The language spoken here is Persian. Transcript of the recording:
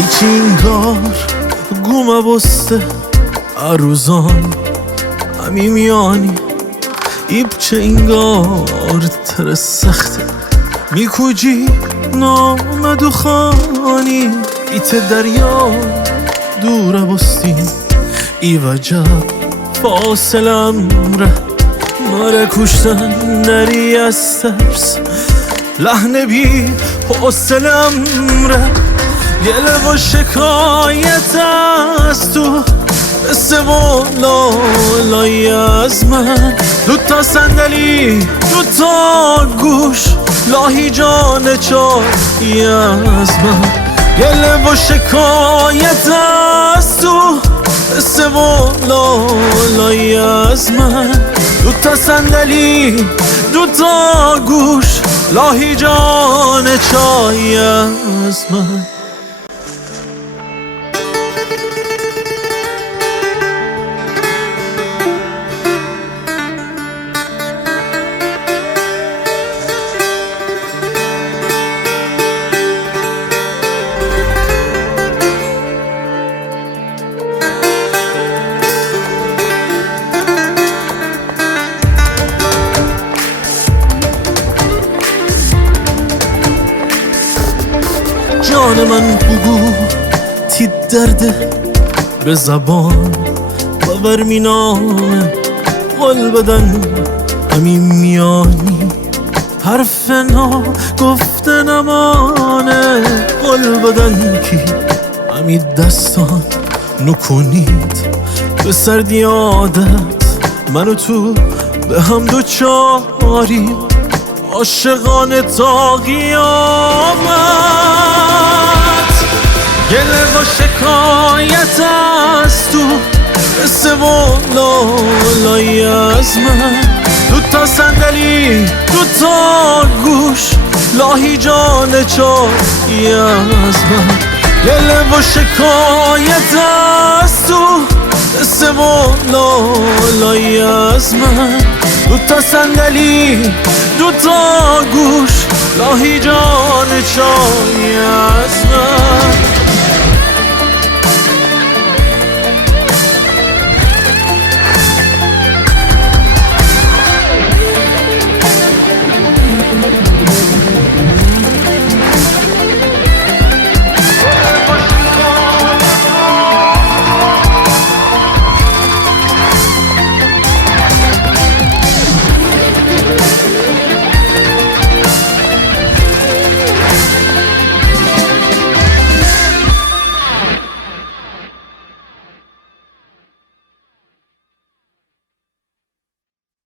İçingar guma boste aruzan Amimiani İpçe ingar تر سخته میکوجی نامد و خانی ایت دریا دوره بستی ای وجب فاصلم ره مره کشتن نری از ترس لحن بی حوصلم ره گله و شکایت از تو قصه و لالایی از من دوتا صندلی دوتا گوش لاهی جان چایی از من گله و شکایت از تو قصه و لالایی از من دوتا صندلی دوتا گوش لاهی جان چایی از من جان من بگو تی درده به زبان باور مینامه قل بدن همین میانی حرف نا گفته نمانه قل بدن کی همین دستان نکنید به سردی عادت منو تو به هم دو چاری عاشقانه تا قیامت گله و شکایت از تو قصه و لالایی از من دوتا صندلی دوتا گوش لاهی جان چایی از من گله و شکایت از تو قصه و لالایی از من دوتا صندلی دوتا گوش لاهی جان چایی از